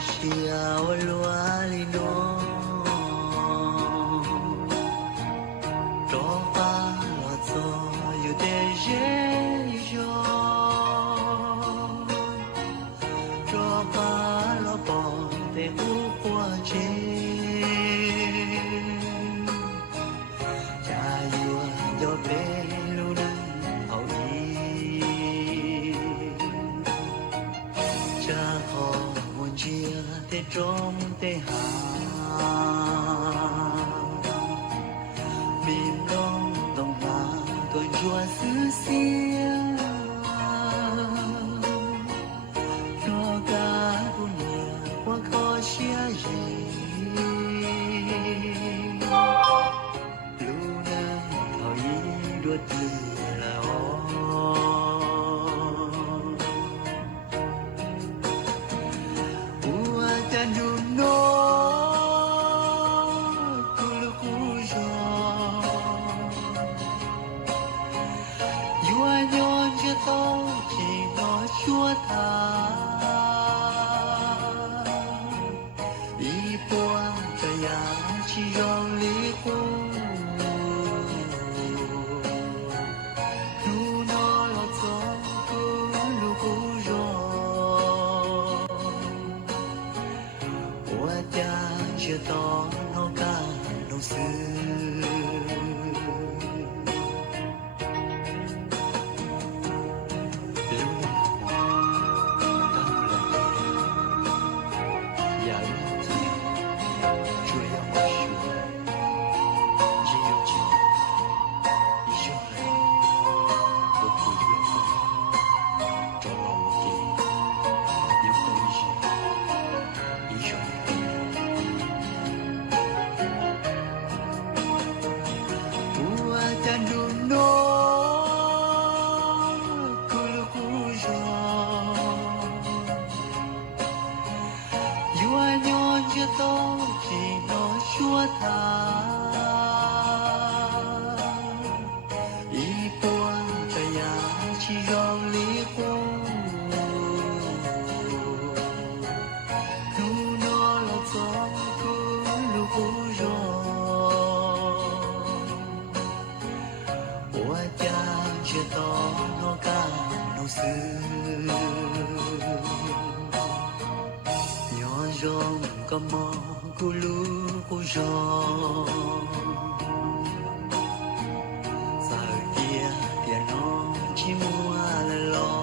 西啊，我罗里诺，罗巴罗佐有点热哟，罗巴罗波的无国界，加油有贝鲁能好意，这后我接的中的哈。Mình đông đông mà tôi chúa xứ xia nó cả dunia qua khó xia gì luna thôi đuột lửa là ô ua tan du no nhon chưa to chỉ nó chúa tha đi qua trời nhà chỉ dòng lý khu lu nó lo gió cứ lu cú rồi qua cha chưa to nó cả nông sư rong có mò cu lu cu rong giờ kia tiền nó chỉ mua là lo